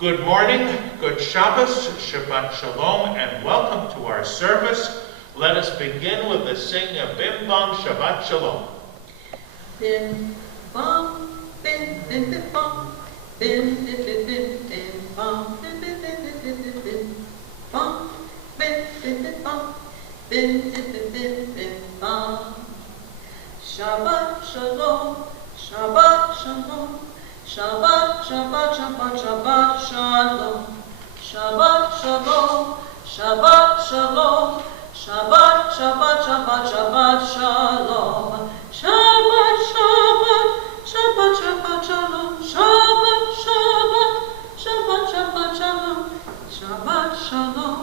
Good morning, good Shabbos, Shabbat Shalom, and welcome to our service. Let us begin with the singing of Bim Bam Shabbat Shalom. Bim bam, bim bim bim bam, bim bim bim bim bim bam, bim bim bim bim bim bim bim bam, bim bim bim bam, bim bim bim bim bim bam. Shabbat Shalom, Shabbat Shalom. Shabbat, Shabbat, Shabbat, Shabbat, Shalom. Shabbat, Shalom. Shabbat, Shalom. Shabbat, Shabbat, Shabbat, Shabbat, Shalom. Shabbat, Shabbat, Shabbat, Shabbat, Shalom. Shabbat, Shabbat, Shabbat, Shabbat, Shalom. Shabbat, Shalom.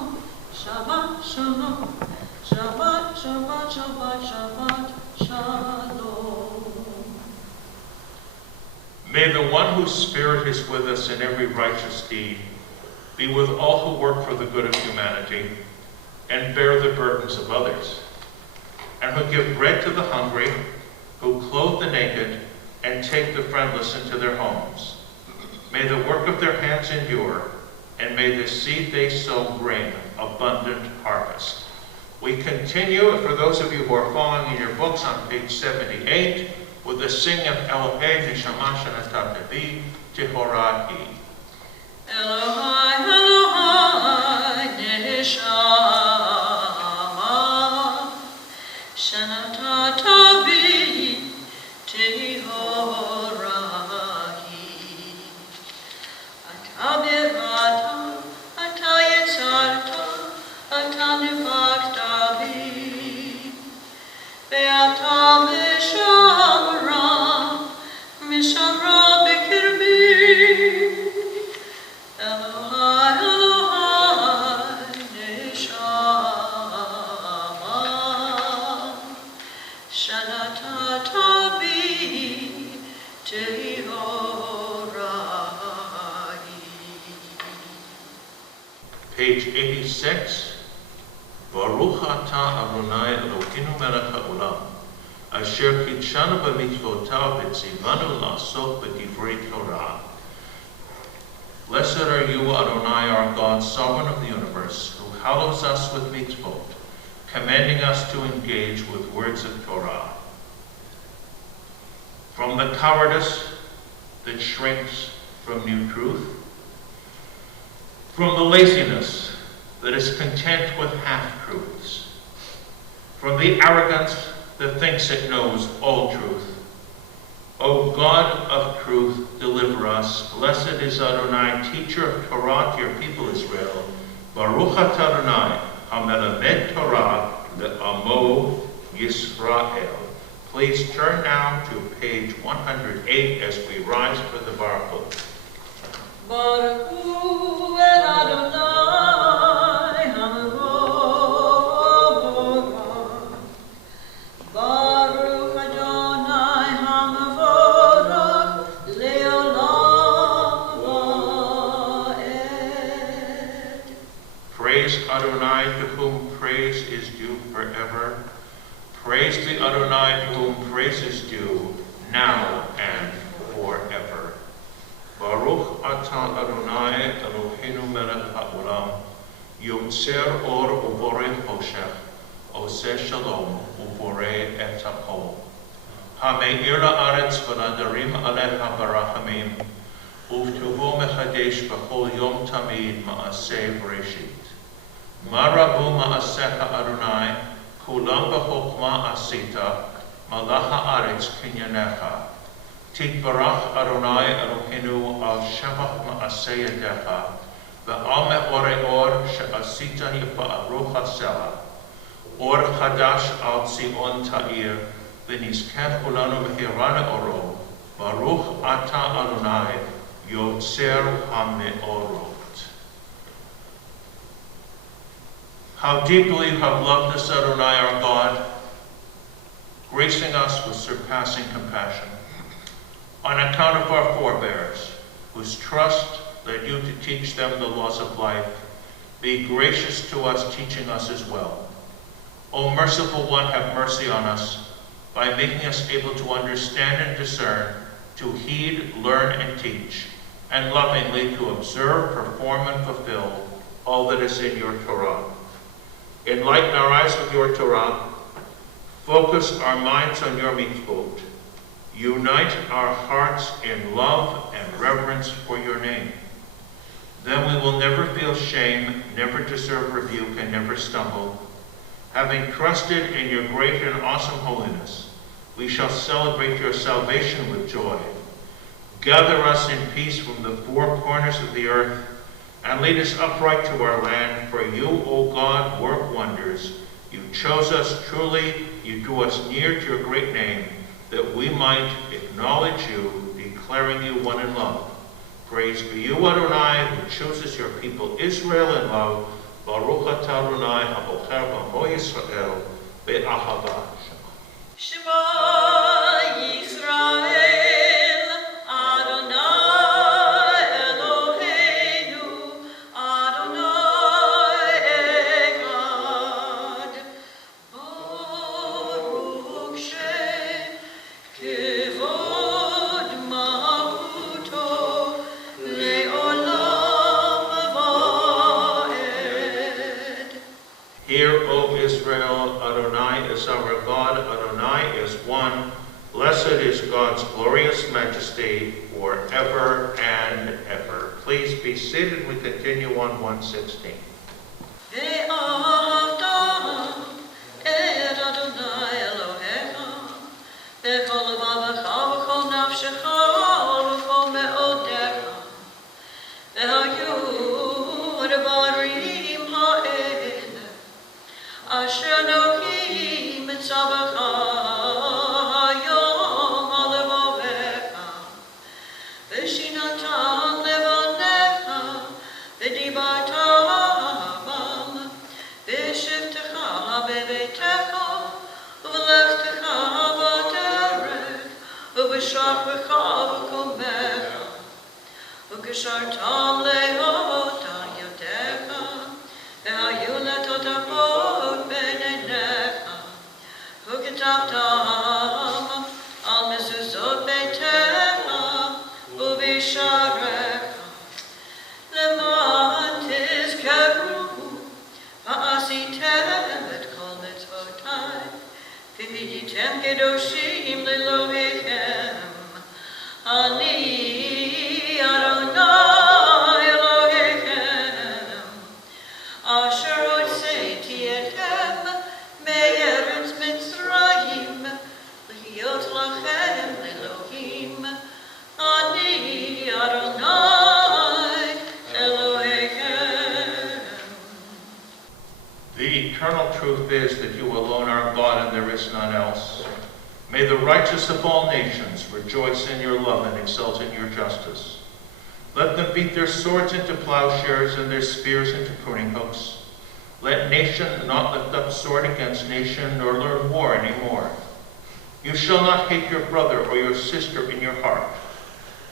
Shabbat, Shalom. Shabbat, Shabbat, Shabbat, Shabbat, Shalom. May the one whose spirit is with us in every righteous deed be with all who work for the good of humanity and bear the burdens of others, and who give bread to the hungry, who clothe the naked, and take the friendless into their homes. May the work of their hands endure, and may the seed they sow bring abundant harvest. We continue, for those of you who are following in your books, on page 78, with the singing of Elohei Neshama Shanata Tevi Tehorahi. Elohai, Elohai, Neshama Shanata Tevi Tehorahi. Ata birata, ata yetzarta, ata nifakta bi, be'ata mishamra, mishamra b'kirbi. Elohai, Elohai, Neshama Shanata Tevi Tehorahi. Page 86. Baruch atah Adonai Eloheinu melech haolam, asher kitshanu b'mitzvotav v'tzivanu la'asok b'divrei Torah. Blessed are you, Adonai, our God, sovereign of the universe, who hallows us with mitzvot, commanding us to engage with words of Torah. From the cowardice that shrinks from new truth, from the laziness that is content with half-truths, from the arrogance that thinks it knows all truth. O God of truth, deliver us. Blessed is Adonai, teacher of Torah to your people Israel. Baruch atah Adonai, hamelamed Torah le'amo Yisrael. Please turn now to page 108 as we rise for the Baruch Hu. Baruch Hu et Adonai Hamavorach. Baruch Adonai Hamavorach Leolam Va'ed. Praise Adonai, to whom praise is due forever. Praise the Adonai, to whom praise is due, now and forever. Baruch atah Adonai Eloheinu melech haolam, yotzer or uvorei choshech, oseh shalom uvorei et hakol. Hameir la'aretz v'nadarim alecha barachamim, uvtuvu mechadesh b'chol yom tamid ma'aseh b'reshit. Ma rabu ma'asecha Adonai, kulam b'chokma asita, malach ha'aretz kinyanecha. Titbarach Adonai Eloheinu al shevach ma'aseh yadecha, ve'al me'orei or she'asita yifa'aruch ha'sela, or chadash al Tzion ta'ir, v'nizkeh kulanu v'hirana oro, Baruch atah Adonai, yotzer ha'me'orot. How deeply you have loved us, Adonai, our God, gracing us with surpassing compassion, on account of our forebears, whose trust led you to teach them the laws of life. Be gracious to us, teaching us as well. O merciful one, have mercy on us by making us able to understand and discern, to heed, learn, and teach, and lovingly to observe, perform, and fulfill all that is in your Torah. Enlighten our eyes with your Torah. Focus our minds on your mitzvot. Unite our hearts in love and reverence for your name. Then we will never feel shame, never deserve rebuke, and never stumble. Having trusted in your great and awesome holiness, we shall celebrate your salvation with joy. Gather us in peace from the four corners of the earth, and lead us upright to our land. For you, O God, work wonders. You chose us truly, you drew us near to your great name, that we might acknowledge you, declaring you one in love. Praise be you, Adonai, who chooses your people Israel in love. Baruch atah Adonai, habocher b'amo Yisrael, be'ahava. Shema Yisrael, Adonai Eloheinu, Adonai Echad. Baruch Shem Kevod Malchuto Le'olam Va'ed. Hear, O Israel, Adonai is our God, Adonai is one. Blessed is God's glorious majesty forever and ever. Please be seated. We continue on 116. ואהבת את אדוני אלוהיך בכל לבבך וכל נפשך וכל מאודיך. והיו הדברים האלה אשר אנוכי מצווך היום על לבביך, ושיננתם לבניך ודיברת בם בשבתך בביתך ובלכתך בדרך ובשעריך ובקומך, וקשרתם לאות על ידיך, והיו לטוטפות בין עיניך, וכתבתם על מזוזות ביתך ובשעריך, למען תזכרו ועשיתם את כל מצוותיי, והייתם קדושים לאלוהיכם. אני אדוני אלוהיכם, אשר הוצאתי אתכם מארץ מצרים, להיות לכם לאלוהים. אני אדוני אלוהיכם. The eternal truth is that you alone are God and there is none else. May the righteous of all nations rejoice in your love and exult in your justice. Let them beat their swords into plowshares and their spears into pruning hooks. Let nation not lift up sword against nation, nor learn war any more. You shall not hate your brother or your sister in your heart.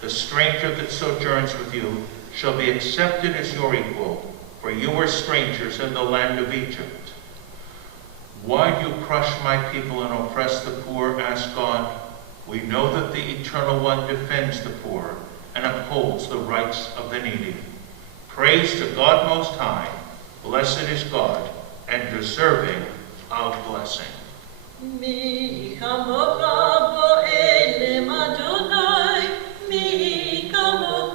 The stranger that sojourns with you shall be accepted as your equal, for you were strangers in the land of Egypt. Why do you crush my people and oppress the poor? Asked God. We know that the Eternal One defends the poor and upholds the rights of the needy. Praise to God Most High. Blessed is God and deserving of blessing. מי כמוך באלם אדוני, מי כמוך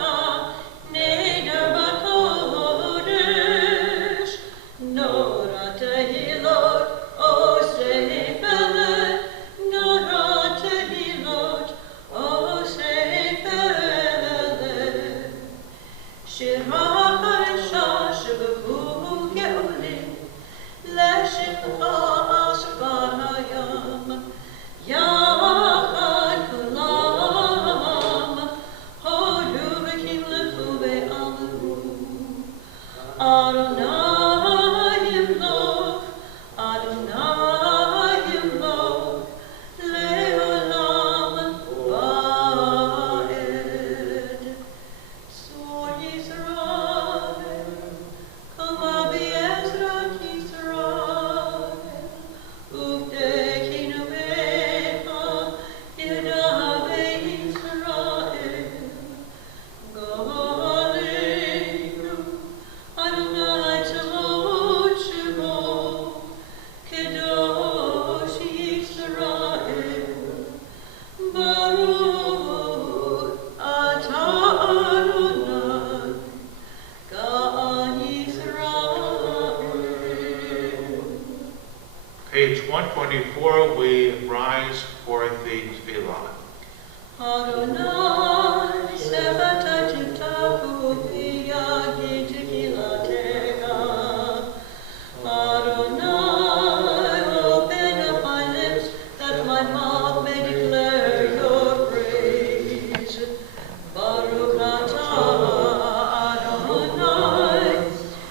נדר בקודש, נורא תהילות עושה פלא, נורא תהילות עושה פלא. שיר החדשה שבקעו גאולים, לשמך אספר הים, יחד כולם הודו וקמלכו ועלו. אדוני ימלוך, אדוני ימלוך, לעולם ועד. צור ישראל, קמה בעזרת ישראל, ובדקינו בך ידע בישראל. 124, we rise for the Tefillah. Adonai, Shabbat Tiftachu b'yadi tefilatecha. Adonai, open up my lips, that my mouth may declare your praise. Baruch atah Adonai,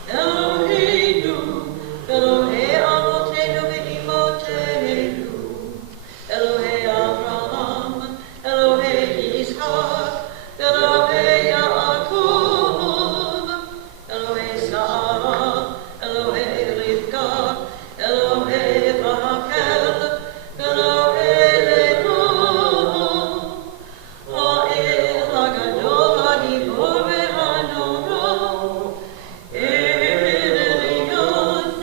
Eloheinu, Elohei Avotenu ve'imotenu, Elohei Avraham, Elohei Yitzchak, Elohei Yaakov, Elohei Sarah, Elohei Rivka, Elohei Rachel, Elohei Leah, Ha'el HaGadol HaGibor ve'Hanora, El Elyon,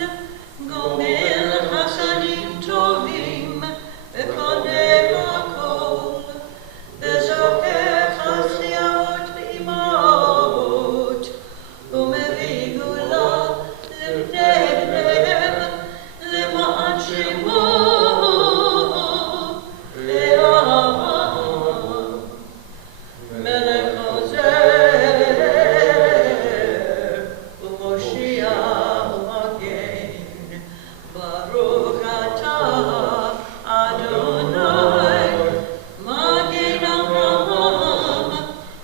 Gomel Chasadim Tovim, Ve'kodeh HaKol, Ve'zoker Chasliot ve'imot, U'mevii gula לבני בניהם, למען שמו ואהבה. מלך עוזר ומושיע ומגן, ברוך אתה אדוני, מגן אברהם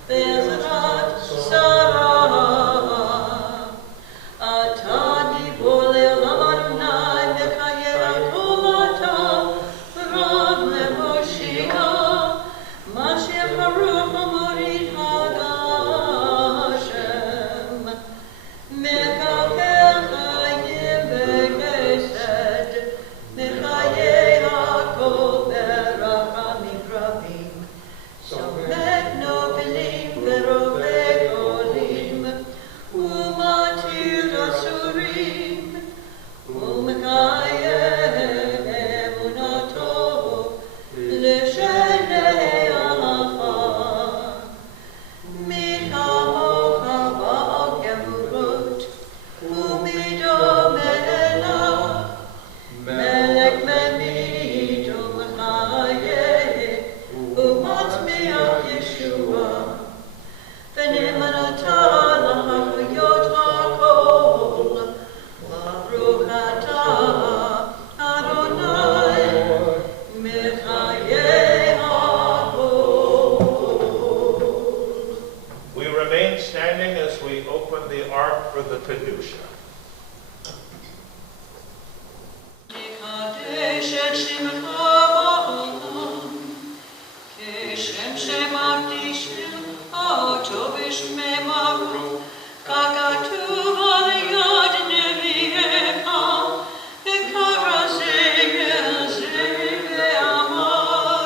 בעזרת שרה. אתה גיבור לעולם אדוני, מחיי הכל אתה, רב למושיע, משיח הרוח ומוריד הגשם, מקלקל חיים בחסד, מחיי הכל ברחמים רבים, סומך נופלים ורופא חולים, ומתיר אסורים, ומקיים אמונתו לשני עפר. מי כמוך בעל גבורות, ומדומה אליו, מלך ממית ומחיה, ומצמיח ישועה. ונאמנתה לחיות הכל, ברוך אתה אדוני, מחיי הכל. We remain standing as we open the ark for the Kedusha. נקדש את שמך בעולם, כשם שמקדישים אותו בשמך, ככתוב על יד נביאך, וכרזה זה ואמר,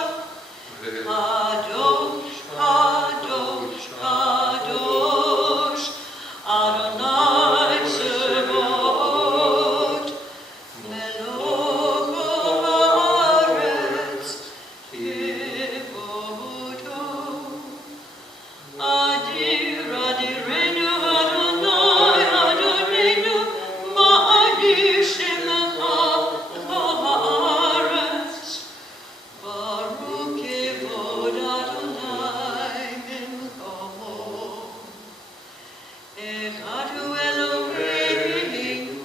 קדוש, קדוש, קדוש, אדוני צבאות, מלוך הארץ כבודו. אדיר אדירנו אדוני אדוננו, מה אדיר שמך בארץ. ברוך כבוד אדוני ממקומו. אחד הוא אלוהינו,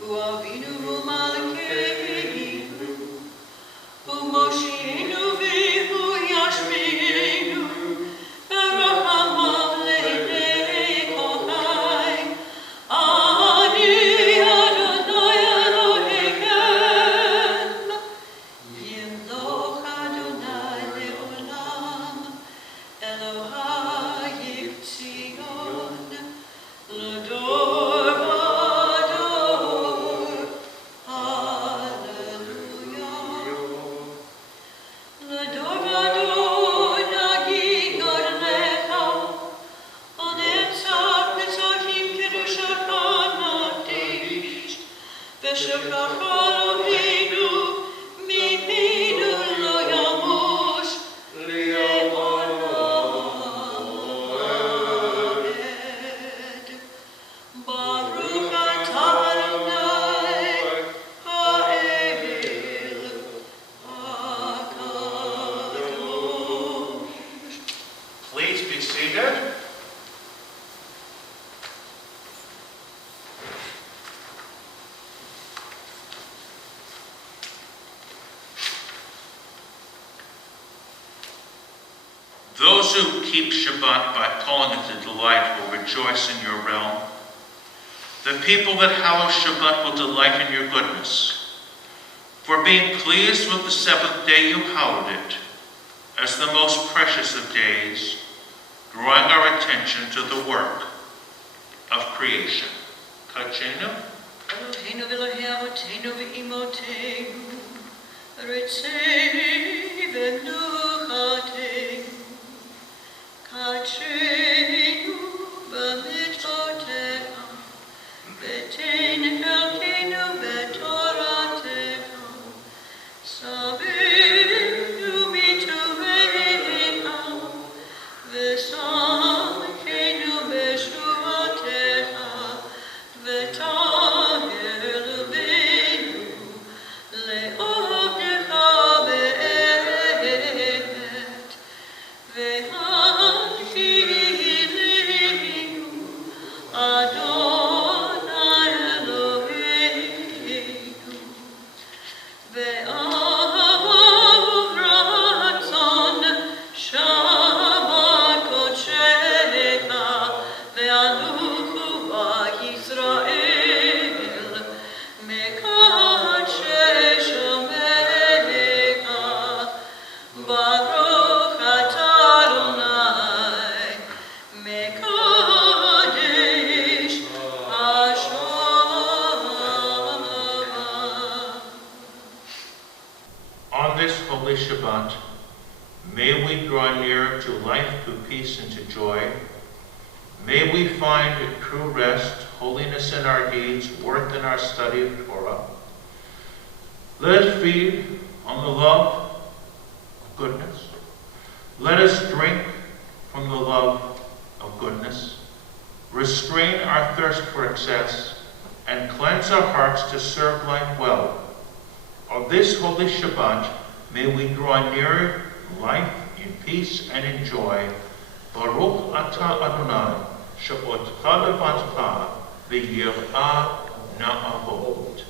הוא אבינו ומלכנו, הוא מושיענו והוא ישמיענו, ברחמיו לעיני כל חי. אני אדוני אלוהיכם, ימלוך אדוני לעולם, אלוהי ציון, לדור ודור. הללויה. לדור ודור נגיד גודלך, ונצח נצחים קדושתך נקדיש, ושבחך אלוהינו מפינו לא ימוש לעולם עד. ברוך אתה אדוני האל Those who keep Shabbat by calling it a delight will rejoice in your realm. The people that hallow Shabbat will delight in your goodness. For being pleased with the seventh day you hallowed it, as the most precious of days, drawing our attention to the work of creation. Kachenu. Eloheinu v'Elohei avoteinu v'imotenu, ritzei v'nuchateinu, kachenu b'mitzvotecha, v'tein chelkeinu b'toratecha, sabeinu mituvecha, v'samkeinu b'shuvatecha, v'tahir lebeinu, le'ovdecha be'emet, v'hanchilinu, Adonai Eloheinu, ve'ahav ratzon Shabbat kodshecha, ve'aluchu v'Yisrael, mekadshe shamecha, Baruch atah Adonai, mekadesh hashavat. On this holy Shabbat, may we draw near to life, to peace, and to joy. May we find true rest, holiness in our deeds, worth in our study of Torah. Let us feed on the love of goodness. Let us drink from the love of goodness. Restrain our thirst for excess, and cleanse our hearts to serve life well. On this holy Shabbat, may we draw near life in peace and in joy. Baruch atah Adonai, she'odcha levatcha, v'yirah na'avod.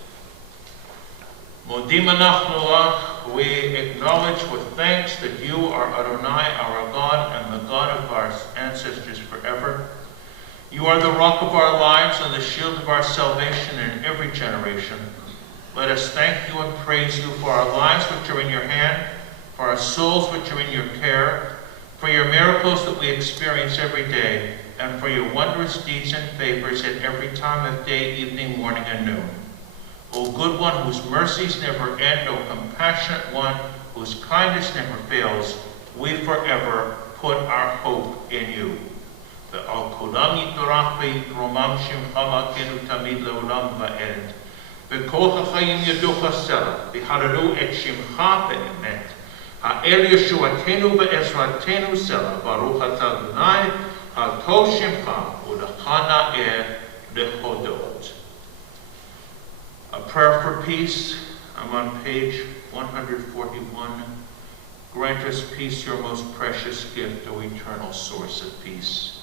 Modim anachnu lach, we acknowledge with thanks that you are Adonai, our God, and the God of our ancestors forever. You are the rock of our lives and the shield of our salvation in every generation. Let us thank you and praise you for our lives which are in your hand, for our souls which are in your care, for your miracles that we experience every day, and for your wondrous deeds and favors at every time of day, evening, morning, and noon. O good one whose mercies never end, O compassionate one whose kindness never fails, we forever put our hope in you. Ve'al kolam yitorach ve'yitromam shimcha malkeinu tamid le'olam va'ed. Ve'kol ha'chayim yaducha sela, v'halalu et shimcha be'emet. Ha'el yeshuatenu ve'ezratenu sela, baruch atah Adonai, ha'tov shimcha, u'lecha na'eh lechodot. A prayer for peace. I'm on page 141. Grant us peace, your most precious gift, O eternal source of peace.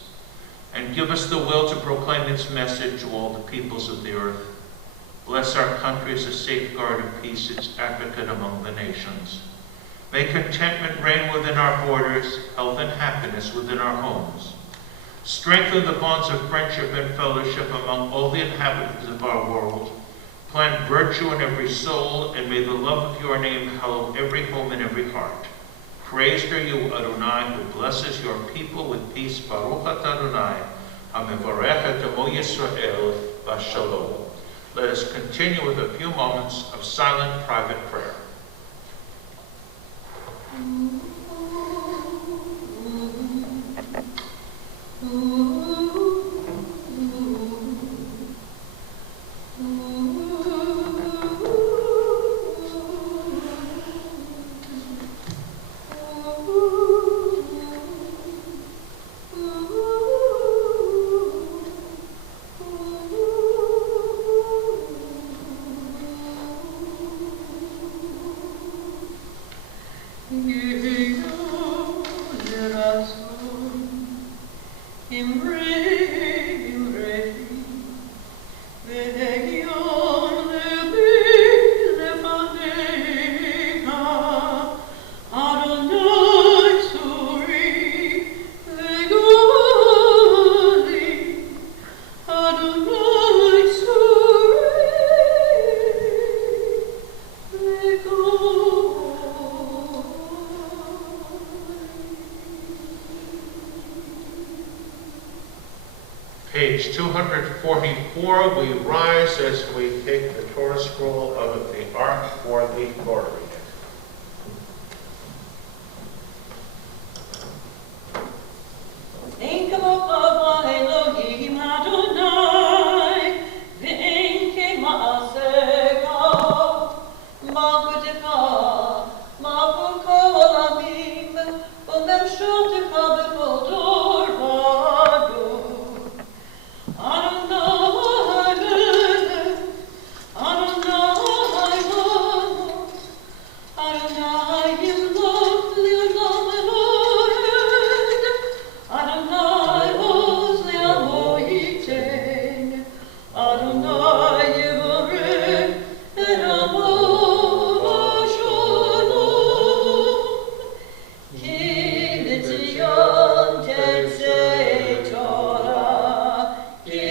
And give us the will to proclaim its message to all the peoples of the earth. Bless our country as a safeguard of peace, its advocate among the nations. May contentment reign within our borders, health and happiness within our homes. Strengthen the bonds of friendship and fellowship among all the inhabitants of our world. Plant virtue in every soul, and may the love of your name hallow every home and every heart. Praised are you, Adonai, who blesses your people with peace. Baruch atah Adonai, hamevarech et amo Yisrael v'shalom. Let us continue with a few moments of silent, private prayer. Give Page 244, we rise as we take the Torah scroll out of the ark for the Torah reading. Ein kavod Elohim Adonai, ve'ein kema'asecha, malchutecha, malchut kol olamim, u'memshotecha b'kol dor v'dor. Adonai melech, Adonai melech, Adonai yimloch le'olam elohed, Adonai oz le'amo yiten, Adonai yivarech et amo v'shalom. Ki l'tzion tetzei Torah, ki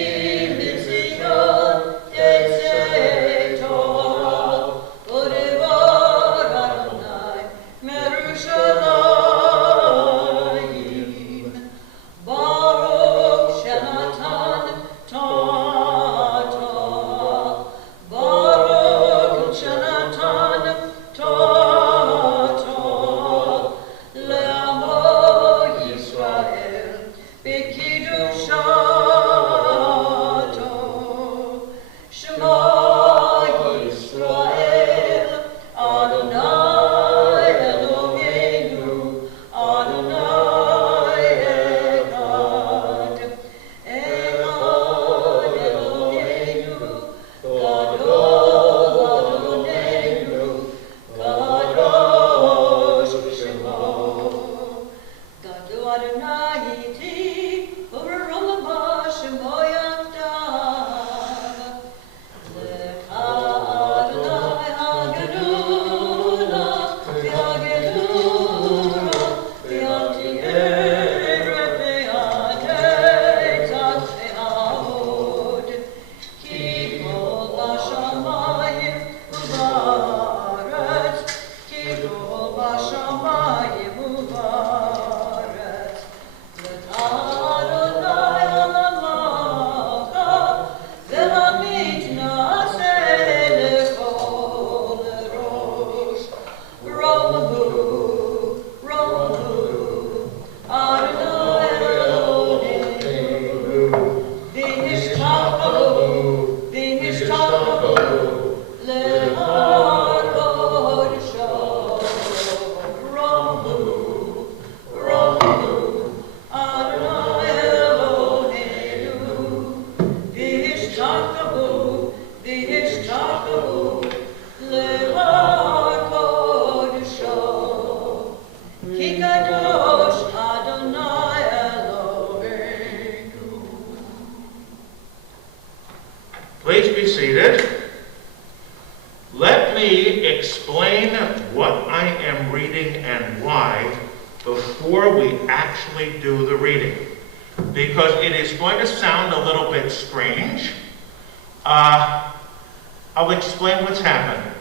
l'tzion tetzei Torah, u'devar Adonai merushalayim. Baruch Shenatan Torah, Baruch Shenatan Torah, le'amo Yisrael b'kiddushato. Shema Yisrael, Adonai Eloheinu, Adonai Echad. Echad Eloheinu, Gadol Adonenu, Kadosh Shemo. Gadu Adonai iti, u'rolama Shemo yachdav. Lecha Adonai hagedula, v'hagedula, v'hati'eret, v'hatetzat, v'hahod. Ki kol bashamayim u'ba'aretz, ki kol bashamayim u'ba'aretz. Lecha Adonai ha'malcha, ve'hamitnaseh lechol rosh. Rohu, Adonai Eloheinu, v'hishtachavo le'har kodesh. Rohu, Adonai Eloheinu, v'hishtachavo le'har kodesh. Ki kadosh Adonai Eloheinu. Please be seated. Let me explain what I am reading and why before we actually do the reading, because it is going to sound a little bit strange. I'll explain what's happened.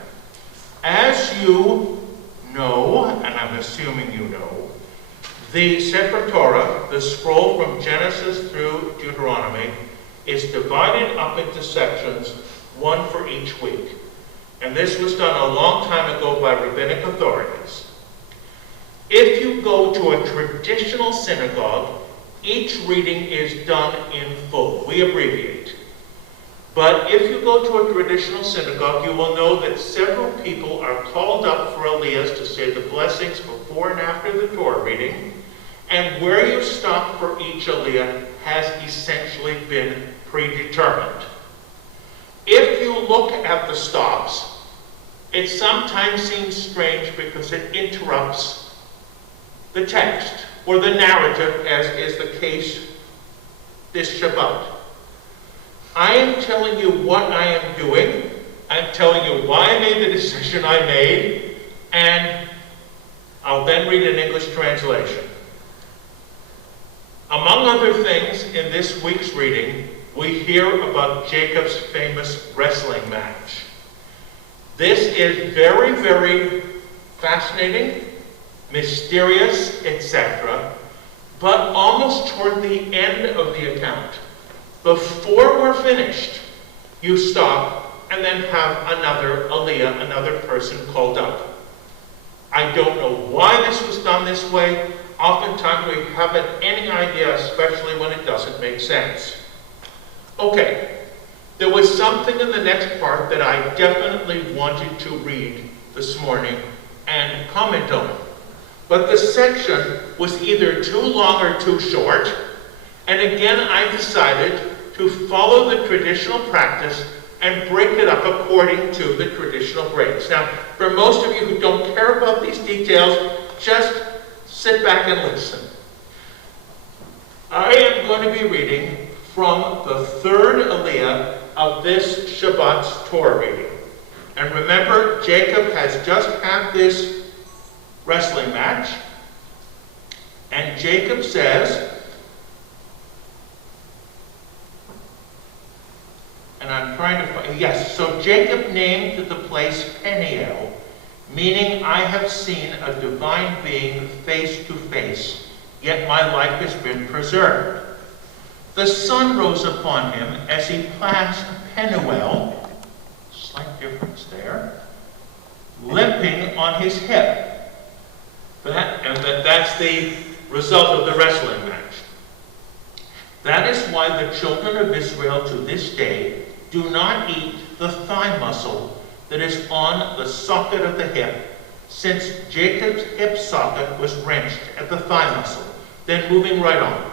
As you know, and I'm assuming you know, the Sefer Torah, the scroll from Genesis through Deuteronomy, is divided up into sections, one for each week. And this was done a long time ago by rabbinic authorities. If you go to a traditional synagogue, each reading is done in full. We abbreviate. But if you go to a traditional synagogue, you will know that several people are called up for aliyahs to say the blessings before and after the Torah reading, and where you stop for each aliyah has essentially been predetermined. If you look at the stops, it sometimes seems strange because it interrupts the text or the narrative, as is the case this Shabbat. I am telling you what I am doing. I'm telling you why I made the decision I made, and I'll then read an English translation. Among other things, in this week's reading, we hear about Jacob's famous wrestling match. This is very, very fascinating, mysterious, etc., but almost toward the end of the account, before we're finished, you stop and then have another aliyah, another person called up. I don't know why this was done this way. Oftentimes we haven't any idea, especially when it doesn't make sense. Okay, there was something in the next part that I definitely wanted to read this morning and comment on. But the section was either too long or too short, and again I decided to follow the traditional practice and break it up according to the traditional breaks. Now, for most of you who don't care about these details, just sit back and listen. I am going to be reading from the third aliyah of this Shabbat's Torah reading. And remember, Jacob has just had this wrestling match, and Jacob says, and I'm trying to find, yes, so Jacob named the place Peniel, meaning I have seen a divine being face to face, yet my life has been preserved. The sun rose upon him as he passed Penuel, slight difference there, limping on his hip. That's the result of the wrestling match. That is why the children of Israel to this day do not eat the thigh muscle that is on the socket of the hip, since Jacob's hip socket was wrenched at the thigh muscle. Then moving right on.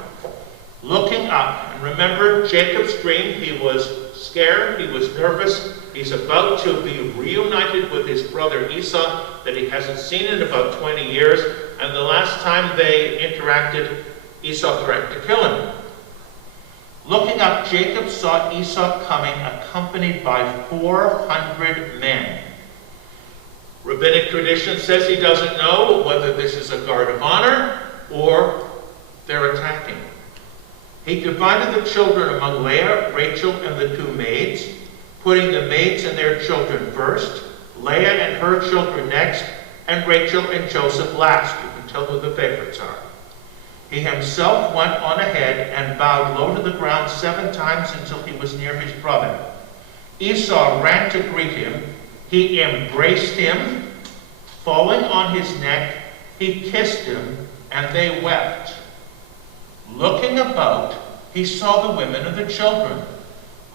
Looking up, and remember Jacob's dream, he was scared, he was nervous, he's about to be reunited with his brother Esau that he hasn't seen in about 20 years, and the last time they interacted, Esau threatened to kill him. Looking up, Jacob saw Esau coming accompanied by 400 men. Rabbinic tradition says he doesn't know whether this is a guard of honor or they're attacking. He divided the children among Leah, Rachel, and the two maids, putting the maids and their children first, Leah and her children next, and Rachel and Joseph last. You can tell who the favorites are. He himself went on ahead and bowed low to the ground 7 times until he was near his brother. Esau ran to greet him. He embraced him. Falling on his neck, he kissed him, and they wept. Looking about, he saw the women and the children.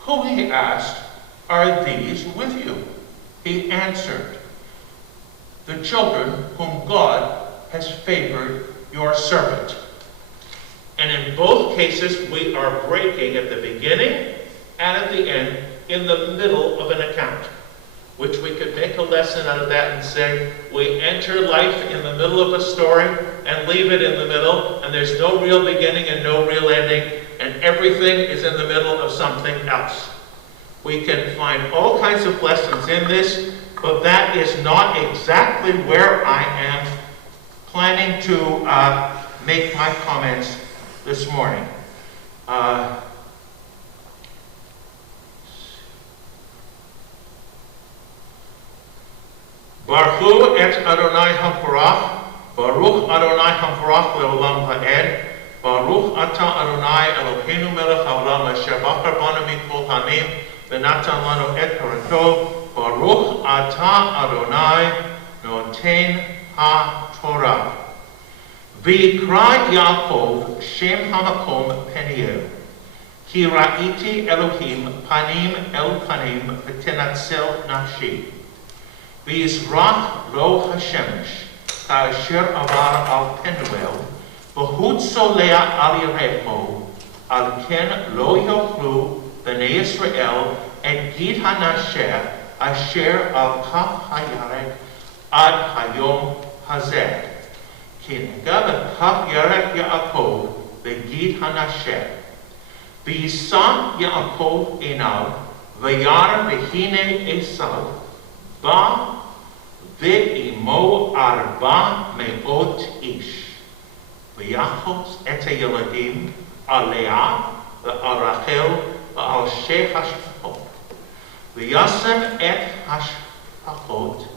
Who, he asked, are these with you? He answered, the children whom God has favored your servant. And in both cases, we are breaking at the beginning and at the end in the middle of an account, which we could make a lesson out of that and say, we enter life in the middle of a story and leave it in the middle, and there's no real beginning and no real ending, and everything is in the middle of something else. We can find all kinds of lessons in this, but that is not exactly where I am planning to make my comments this morning. Baruch et Adonai HaBarach, Baruch Adonai HaBarach leolam ha'ed, Baruch atah Adonai Eloheinu melech haolam asher bachar banu mikol hamim, v'natan lanu et torato, Baruch atah Adonai noten ha-Torah. V'yikra Yaakov Shem hamakom Peniel, ki ra'iti Elohim panim el panim v'tenatzel nafshi. V'yizrach lo hashemesh ka'asher avar al Penuel, v'hutzo lea al Yerecho, al ken lo yochlu b'nei Yisrael et gid hanasher asher al kaf hayarek ad hayom hazeh. Ki nega v'kaf yarek Yaakov v'gid hanasher. V'yisam Yaakov einav v'yar v'hine Esav ba ve'imo 400 ish. V'yachos et ha'yeladim al Leah ve'al Rachel ve'al shech hashpachot. V'yasem et hashpachot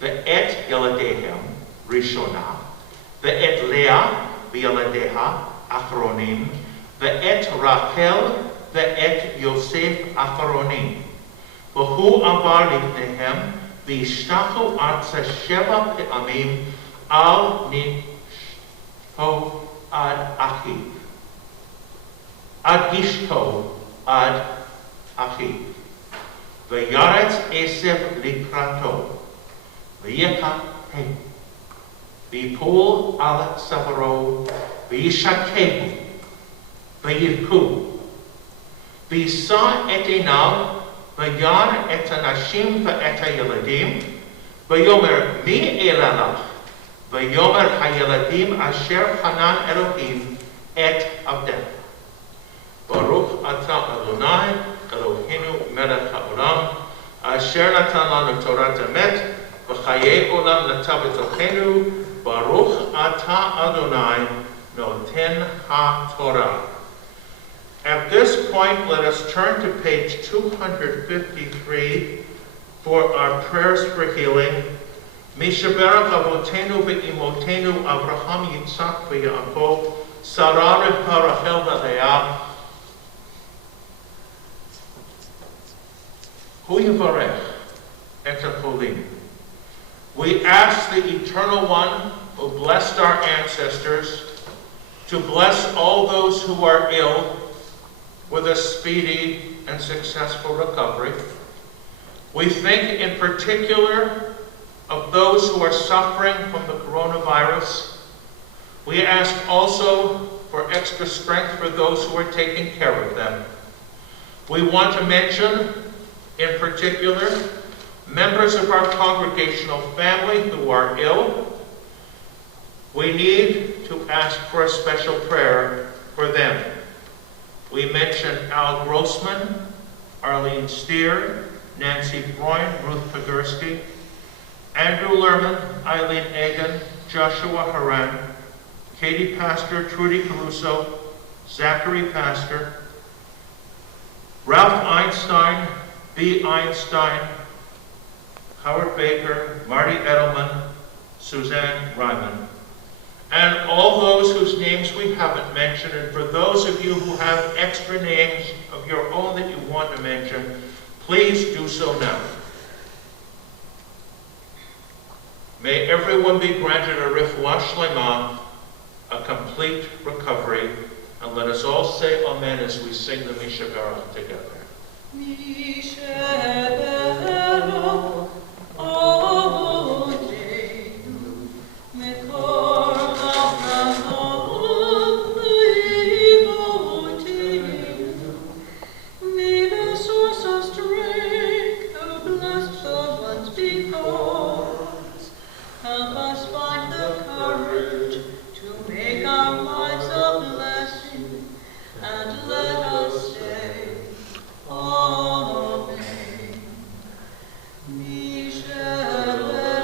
ve'et yeladehem rishona ve'et Leah ve'yeladeha achronim ve'et Rachel ואת יוסף אחרונים. והוא עבר לפניהם, והשתחו ארצה 7 פעמים על נשתו עד אחיו. עד גשתו עד אחיו. וירץ עשב לקראתו, ויקח ויפול על צווארו, וישקמו, ויבכו. וישא את עיניו, וירא את הנשים ואת הילדים, ויאמר מי אלה לך? ויאמר הילדים אשר חנן אלוהים את עבדך. ברוך אתה אדוני אלוהינו מלך העולם, אשר נתן לנו תורת אמת, וחיי עולם נטע בתוכנו. ברוך אתה אדוני נותן התורה. At this point, let us turn to page 253 for our prayers for healing. Mishaberach avotenu ve'imotenu Avraham, Yitzhak ve'Yaakov, Sarah rivka Rachel ve'Leah. Hu yivarech et hacholim. We ask the Eternal One who blessed our ancestors to bless all those who are ill with a speedy and successful recovery. We think in particular of those who are suffering from the coronavirus. We ask also for extra strength for those who are taking care of them. We want to mention in particular members of our congregational family who are ill. We need to ask for a special prayer for them. We mention Al Grossman, Arlene Steer, Nancy Freund, Ruth Pogursky, Andrew Lerman, Eileen Egan, Joshua Haran, Katie Pastor, Trudy Caruso, Zachary Pastor, Ralph Einstein, B. Einstein, Howard Baker, Marty Edelman, Suzanne Ryman, and all those whose names we haven't mentioned. And for those of you who have extra names of your own that you want to mention, please do so now. May everyone be granted a refuah shlema, a complete recovery, and let us all say amen as we sing the Mishaberach together. Mishaberach, Avotenu, Mekor Avraham, Avotenu. May the source of strength, who blessed the ones before us, help us find the courage to make our lives a blessing, and let us say, Amen. Mishaberach.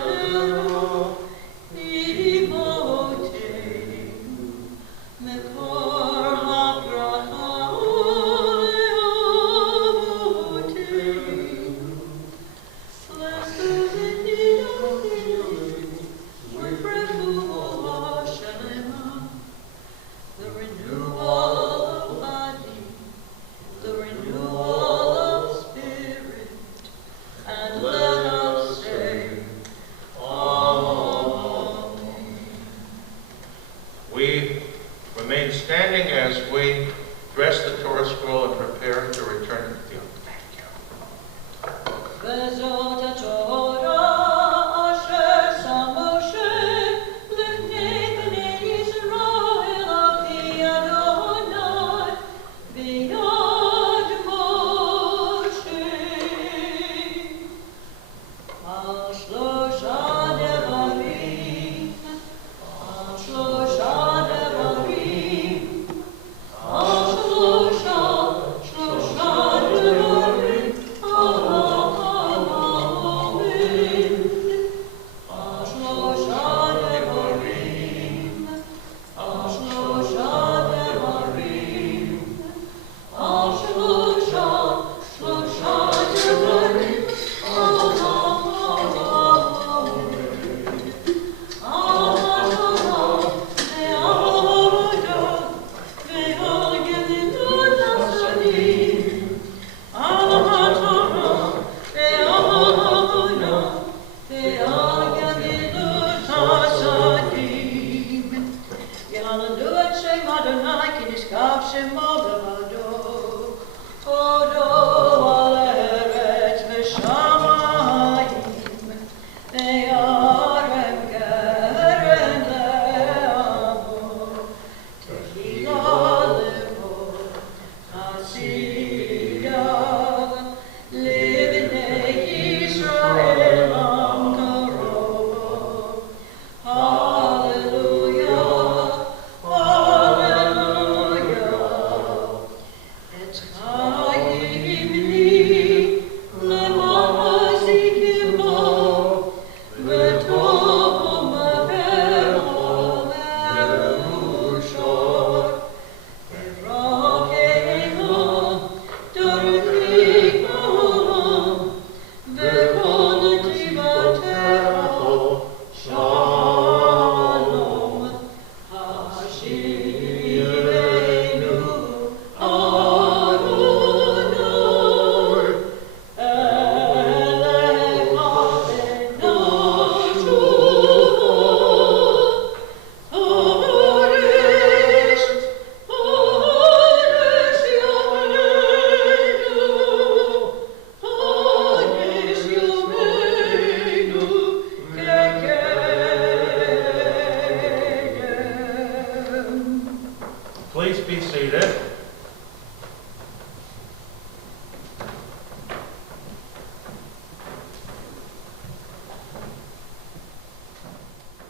Please be seated.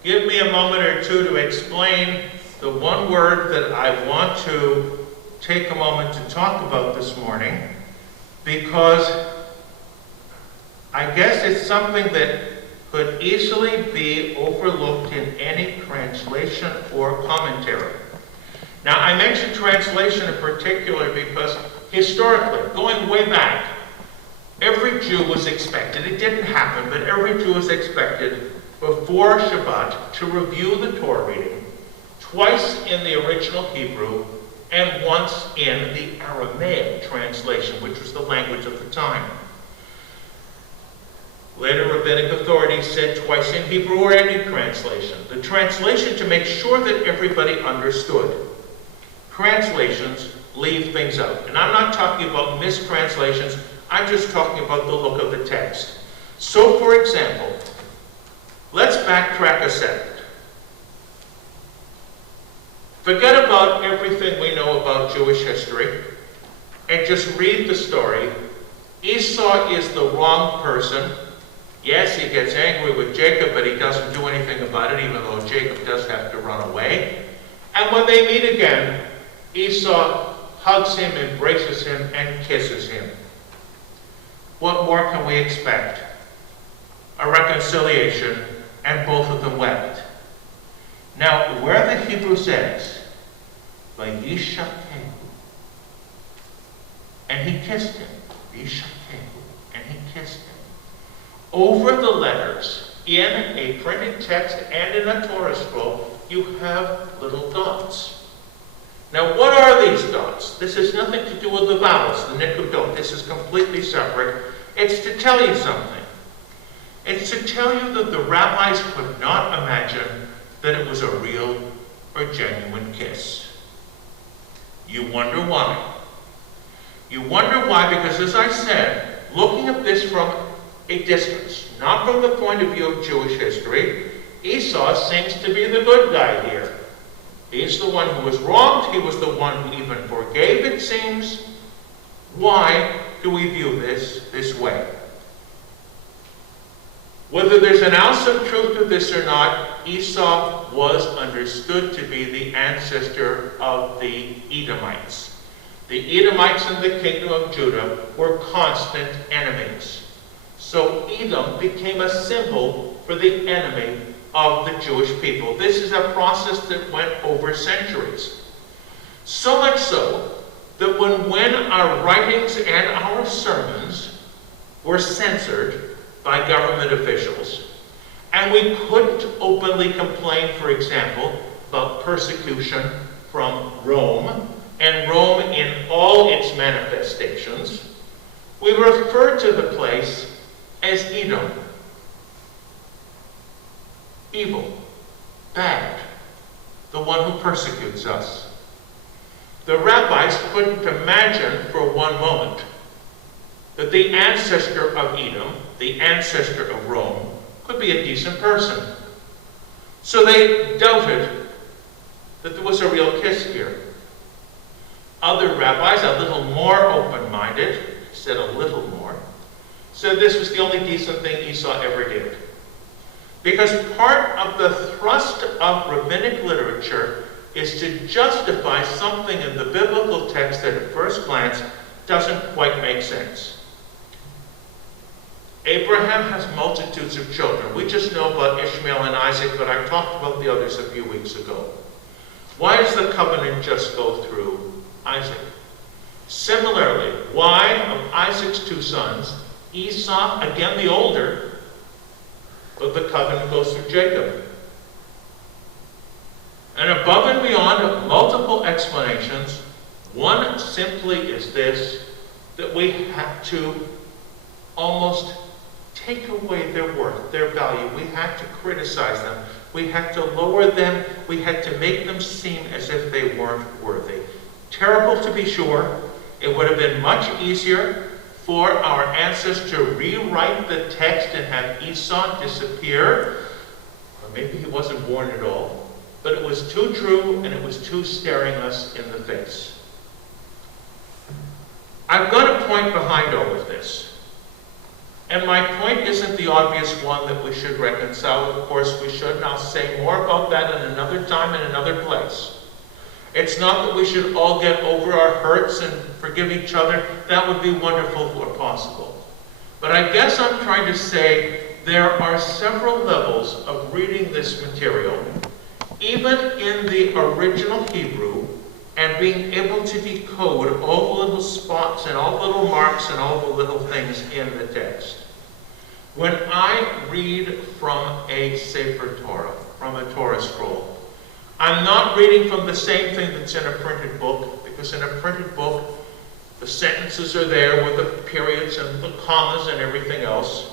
Give me a moment or two to explain the one word that I want to take a moment to talk about this morning, because I guess it's something that could easily be overlooked in any translation or commentary. Now, I mention translation in particular because historically, going way back, every Jew was expected, it didn't happen, but every Jew was expected before Shabbat to review the Torah reading, twice in the original Hebrew and once in the Aramaic translation, which was the language of the time. Later, rabbinic authorities said twice in Hebrew or any translation. The translation to make sure that everybody understood. Translations leave things out. And I'm not talking about mistranslations, I'm just talking about the look of the text. So, for example, let's backtrack a second. Forget about everything we know about Jewish history and just read the story. Esau is the wrong person. Yes, he gets angry with Jacob, but he doesn't do anything about it, even though Jacob does have to run away. And when they meet again, Esau hugs him, embraces him, and kisses him. What more can we expect? A reconciliation, and both of them wept. Now, where the Hebrew says, Vayishakehu, and he kissed him, Vayishakehu, and he kissed him. Over the letters, in a printed text and in a Torah scroll, you have little dots. Now, what are these dots? This has nothing to do with the vowels, the nikudot. This is completely separate. It's to tell you something. It's to tell you that the rabbis could not imagine that it was a real or genuine kiss. You wonder why. You wonder why because, as I said, looking at this from a distance, not from the point of view of Jewish history, Esau seems to be the good guy here. He's the one who was wronged. He was the one who even forgave, it seems. Why do we view this way? Whether there's an ounce of truth to this or not, Esau was understood to be the ancestor of the Edomites. The Edomites in the kingdom of Judah were constant enemies. So Edom became a symbol for the enemy of the Jewish people. This is a process that went over centuries. So much so that when our writings and our sermons were censored by government officials, and we couldn't openly complain, for example, about persecution from Rome, and Rome in all its manifestations, we referred to the place as Edom. Evil, bad, the one who persecutes us. The rabbis couldn't imagine for one moment that the ancestor of Edom, the ancestor of Rome, could be a decent person. So they doubted that there was a real kiss here. Other rabbis, a little more open-minded, said a little more, said this was the only decent thing Esau ever did. Because part of the thrust of rabbinic literature is to justify something in the biblical text that at first glance doesn't quite make sense. Abraham has multitudes of children. We just know about Ishmael and Isaac, but I talked about the others a few weeks ago. Why does the covenant just go through Isaac? Similarly, why of Isaac's two sons, Esau, again the older, but the covenant goes through Jacob? And above and beyond multiple explanations, one simply is this, that we have to almost take away their worth, their value. We had to criticize them. We had to lower them. We had to make them seem as if they weren't worthy. Terrible to be sure. It would have been much easier for our ancestors to rewrite the text and have Esau disappear. Or maybe he wasn't born at all. But it was too true, and it was too staring us in the face. I've got a point behind all of this. And my point isn't the obvious one that we should reconcile. Of course we should, and I'll say more about that in another time in another place. It's not that we should all get over our hurts and forgive each other. That would be wonderful if possible. But I guess I'm trying to say there are several levels of reading this material, even in the original Hebrew, and being able to decode all the little spots and all the little marks and all the little things in the text. When I read from a Sefer Torah, from a Torah scroll, I'm not reading from the same thing that's in a printed book, because in a printed book, the sentences are there with the periods and the commas and everything else,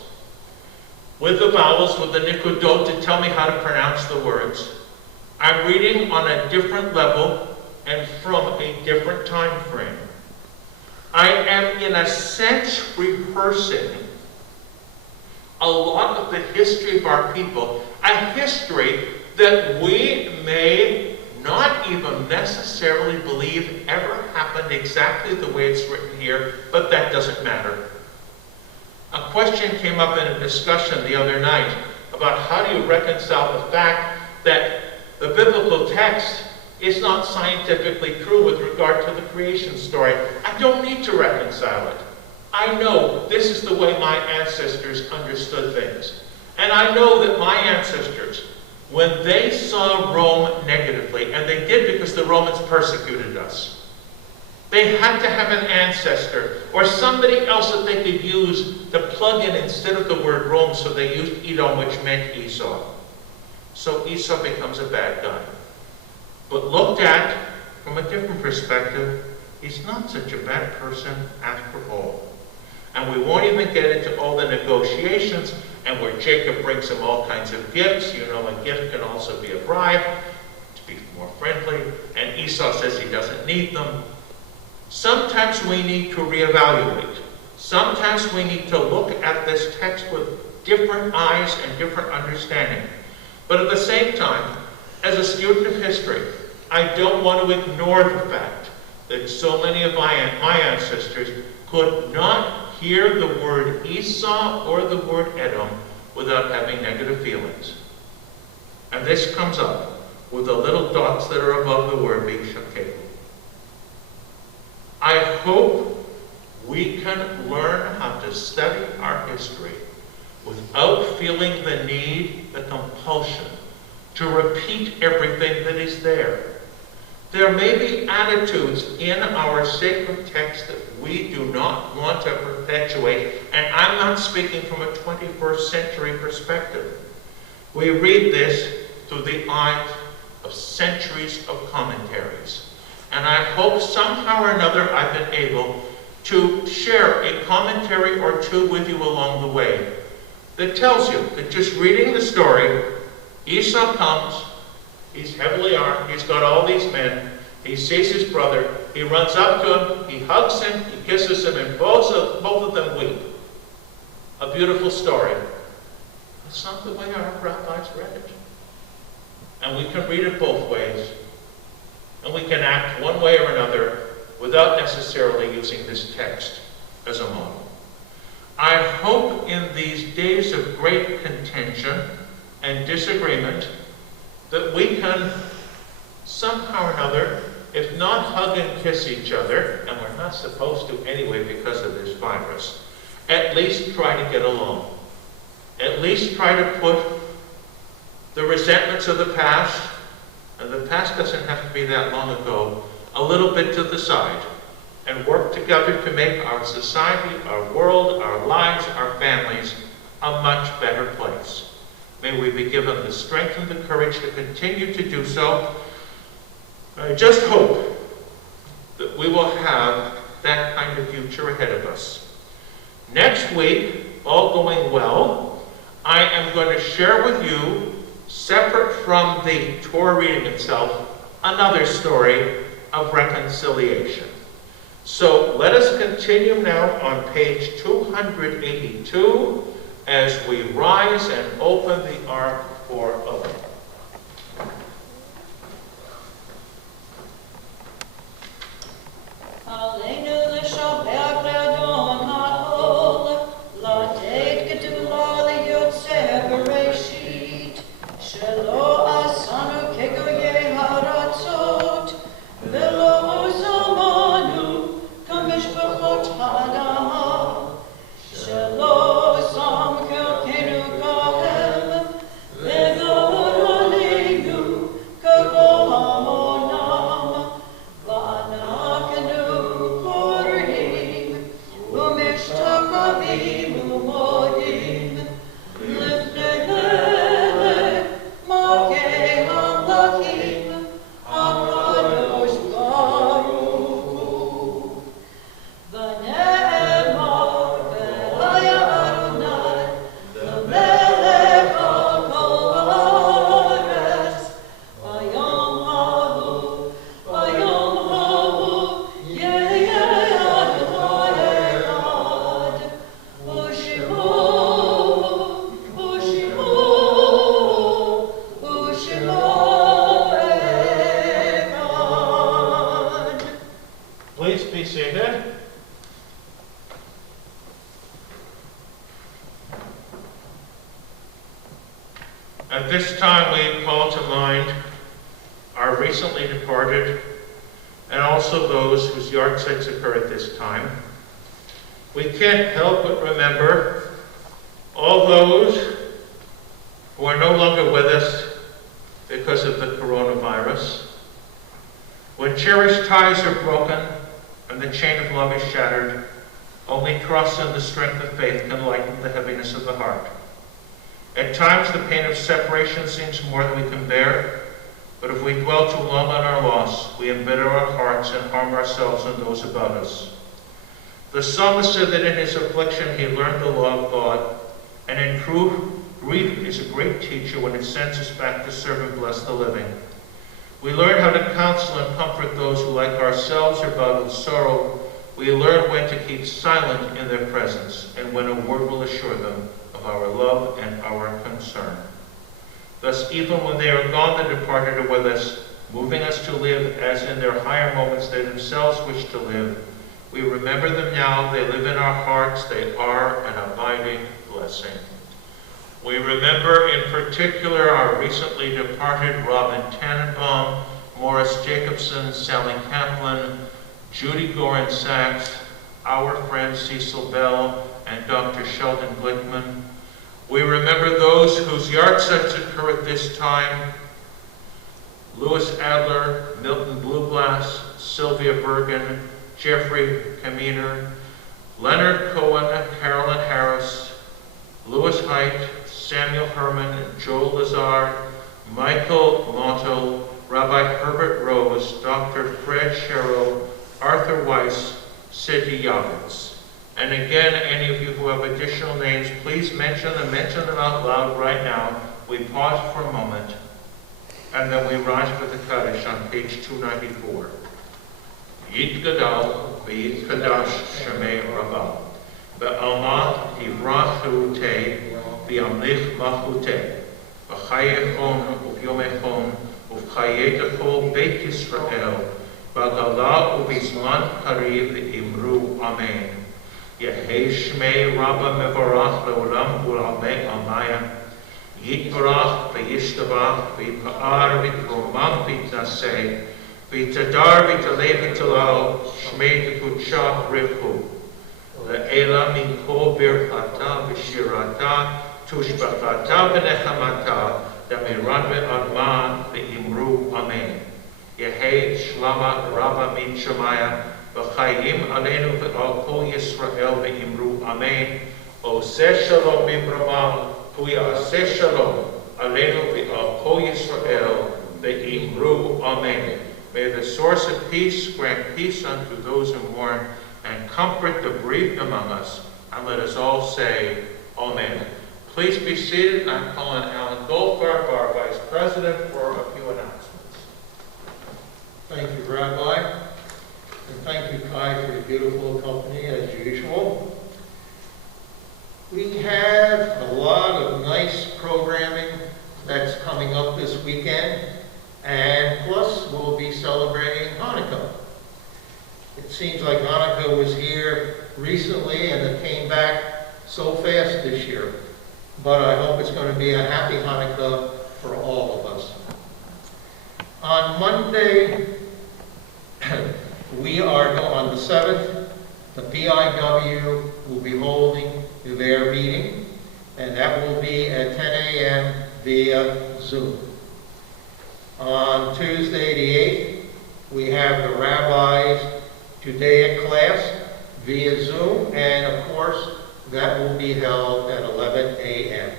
with the vowels, with the nikudot to tell me how to pronounce the words. I'm reading on a different level and from a different time frame. I am, in a sense, rehearsing a lot of the history of our people, a history that we may not even necessarily believe ever happened exactly the way it's written here, but that doesn't matter. A question came up in a discussion the other night about how do you reconcile the fact that the biblical text is not scientifically true with regard to the creation story. I don't need to reconcile it. I know this is the way my ancestors understood things. And I know that my ancestors, when they saw Rome negatively, and they did because the Romans persecuted us, they had to have an ancestor or somebody else that they could use to plug in instead of the word Rome, so they used Edom, which meant Esau. So Esau becomes a bad guy. But looked at from a different perspective, he's not such a bad person after all. And we won't even get into all the negotiations and where Jacob brings him all kinds of gifts. You know, a gift can also be a bribe to be more friendly. And Esau says he doesn't need them. Sometimes we need to reevaluate. Sometimes we need to look at this text with different eyes and different understanding. But at the same time, as a student of history, I don't want to ignore the fact that so many of my ancestors could not hear the word Esau or the word Edom without having negative feelings. And this comes up with the little dots that are above the word being shakeh. I hope we can learn how to study our history without feeling the need, the compulsion, to repeat everything that is there. There may be attitudes in our sacred text that we do not want to perpetuate, and I'm not speaking from a 21st century perspective. We read this through the eyes of centuries of commentaries. And I hope somehow or another I've been able to share a commentary or two with you along the way that tells you that just reading the story, Esau comes, he's heavily armed, he's got all these men, he sees his brother, he runs up to him, he hugs him, he kisses him, and both of them weep. A beautiful story. That's not the way our rabbis read it. And we can read it both ways. And we can act one way or another. without necessarily using this text as a model. I hope in these days of great contention and disagreement that we can somehow or another, if not hug and kiss each other, and we're not supposed to anyway because of this virus, at least try to get along. At least try to put the resentments of the past, and the past doesn't have to be that long ago, a little bit to the side, and work together to make our society, our world, our lives, our families a much better place. May we be given the strength and the courage to continue to do so. I just hope that we will have that kind of future ahead of us. Next week, all going well, I am going to share with you, separate from the Torah reading itself, another story of reconciliation. So let us continue now on page 282 as we rise and open the Ark for a look. Aleinu l'shabbat l'Adon ha'ol, l'adeit gedula liyotzeh bereshit, shelo asanu kegoyei haratzot, velo zamanu kamishpachot ha'adama, shelo sam kelkenu kahem, v'gor aleinu kagol hamonam, v'anakenu Please be seated. At this time, we call to mind our recently departed and also those whose yardsticks occur at this time. We can't help but remember all those who are no longer with us because of the coronavirus. When cherished ties are broken and the chain of love is shattered, only trust and the strength of faith can lighten the heaviness of the heart. At times, the pain of separation seems more than we can bear, but if we dwell too long on our loss, we embitter our hearts and harm ourselves and those about us. The psalmist said that in his affliction he learned the law of God, and in truth, grief is a great teacher when it sends us back to serve and bless the living. We learn how to counsel and comfort those who, like ourselves, are bowed with sorrow. We learn when to keep silent in their presence, and when a word will assure them of our love and our concern. Thus, even when they are gone, the departed are with us, moving us to live as in their higher moments they themselves wish to live. We remember them now, they live in our hearts, they are an abiding blessing. We remember in particular our recently departed Robin Tannenbaum, Morris Jacobson, Sally Kaplan, Judy Gorin Sachs, our friend Cecil Bell, and Dr. Sheldon Glickman. We remember those whose yardsticks occur at this time: Louis Adler, Milton Blueglass, Sylvia Bergen, Jeffrey Kaminer, Leonard Cohen, Carolyn Harris, Louis Height, Samuel Herman, Joel Lazar, Michael Motto, Rabbi Herbert Rose, Dr. Fred Sherrill, Arthur Weiss, Sidney Yavitz. And again, any of you who have additional names, please mention them out loud right now. We pause for a moment, and then we rise for the Kaddish on page 294. Yit Gadal, V'yit Kadash Shemei Rabbah, Be'alma Ivrachu Te, V'yamlich Machute, V'chayechon U'vyomechon, U'v'chayetachol Beit Yisrael, Bagala ubizman kariv imru amen. Yehi shmei rabba mevarach leolam ulamei amaya. Yitbarach v'yishtabach v'yipa'ar v'yitromam v'yitnaseh v'yitadar v'yitalei v'yitalal shmei t'kutsha rivhu. Le'ela minko birchata v'shirata tushbachata v'nechamata damiran ve'adman v'imru amen. Yehi shlama rabba min shemaya v'chayim aleinu v'al kol Yisrael v'imru amen. Oseh shalom b'Abraham Yaseh shalom aleinu v'al kol Yisrael v'imru amen. May the source of peace grant peace unto those who mourn and comfort the bereaved among us. And let us all say, Amen. Please be seated, and I'm calling Alan Goldfarb, our Vice President, for a few announcements. Thank you, Rabbi, and thank you, Kai, for the beautiful company as usual. We have a lot of nice programming that's coming up this weekend, and plus we'll be celebrating Hanukkah. It seems like Hanukkah was here recently and it came back so fast this year. But I hope it's going to be a happy Hanukkah for all of us. On Monday, on the 7th, the BIW will be holding their meeting, and that will be at 10 a.m. via Zoom. On Tuesday the 8th, we have the Rabbi's Judaic class via Zoom, and of course, that will be held at 11 a.m.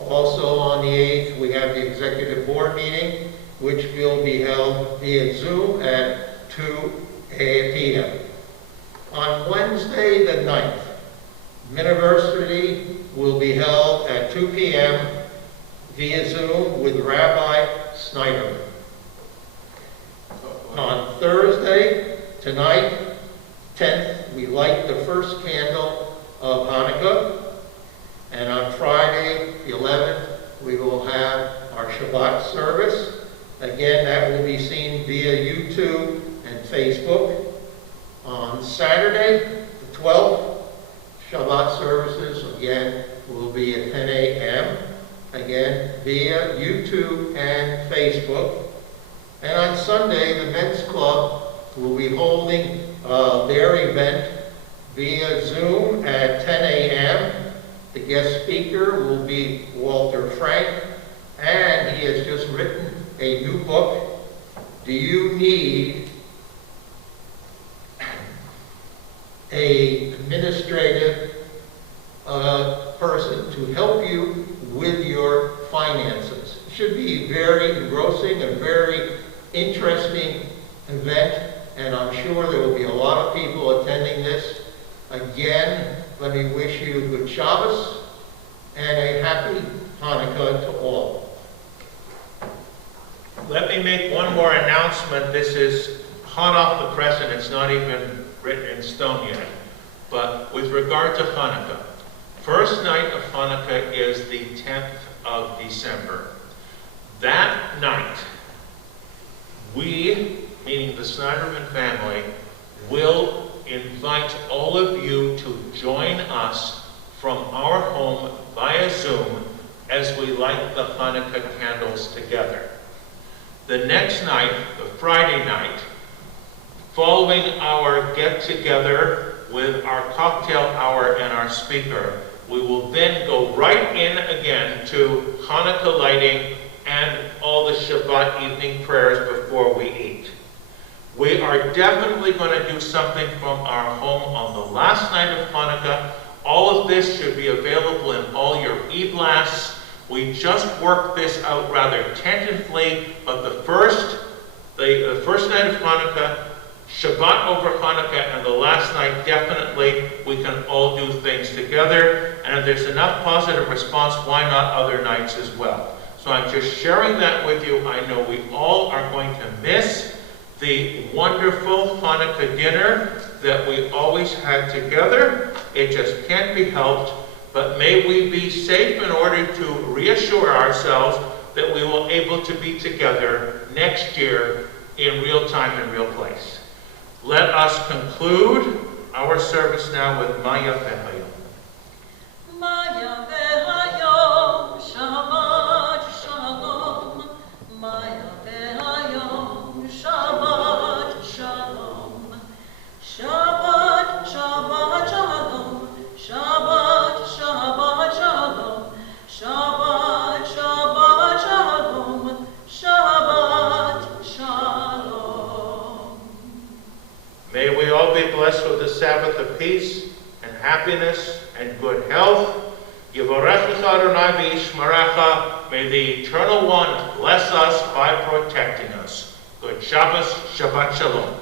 Also on the 8th, we have the Executive Board meeting, which will be held via Zoom at 2 p.m. On Wednesday the 9th, University will be held at 2 p.m. via Zoom with Rabbi Snyder. On Thursday, tonight, 10th, we light the first candle of Hanukkah. And on Friday, the 11th, we will have our Shabbat service. Again, that will be seen via YouTube and Facebook. On Saturday, the 12th, Shabbat services, again, will be at 10 a.m. Again, via YouTube and Facebook. And on Sunday, the Men's Club will be holding their event via Zoom at 10 a.m. The guest speaker will be Walter Frank, and he has just written a new book, Do You Need an Administrative Person to Help You with Your Finances? It should be very engrossing and very interesting event, and I'm sure there will be a lot of people attending this. Again, let me wish you a good Shabbos and a happy Hanukkah to all. Let me make one more announcement. This is hot off the press and it's not even written in stone yet. But with regard to Hanukkah, first night of Hanukkah is the 10th of December. That night, we, meaning the Snyderman family, will invite all of you to join us from our home via Zoom as we light the Hanukkah candles together. The next night, the Friday night, following our get-together with our cocktail hour and our speaker, we will then go right in again to Hanukkah lighting and all the Shabbat evening prayers before we eat. We are definitely going to do something from our home on the last night of Hanukkah. All of this should be available in all your e-blasts. We just worked this out rather tentatively, but the first night of Hanukkah, Shabbat over Hanukkah, and the last night, definitely we can all do things together. And if there's enough positive response, why not other nights as well? So I'm just sharing that with you. I know we all are going to miss the wonderful Hanukkah dinner that we always had together. It just can't be helped. But may we be safe in order to reassure ourselves that we will be able to be together next year in real time and real place. Let us conclude our service now with Maya Vehayom. Maya v'hayom, Shabbat shalom. Maya v'hayom, Shabbat shalom. Shabbat, Shabbat shalom. Shabbat, Shabbat shalom. Shabbat, Shabbat shalom. Shabbat shalom. May we all be blessed with a Sabbath of peace and happiness and good health. Yivarechecha Adonai v'yishmerecha. May the Eternal One bless us by protecting us. Good Shabbos, Shabbat Shalom.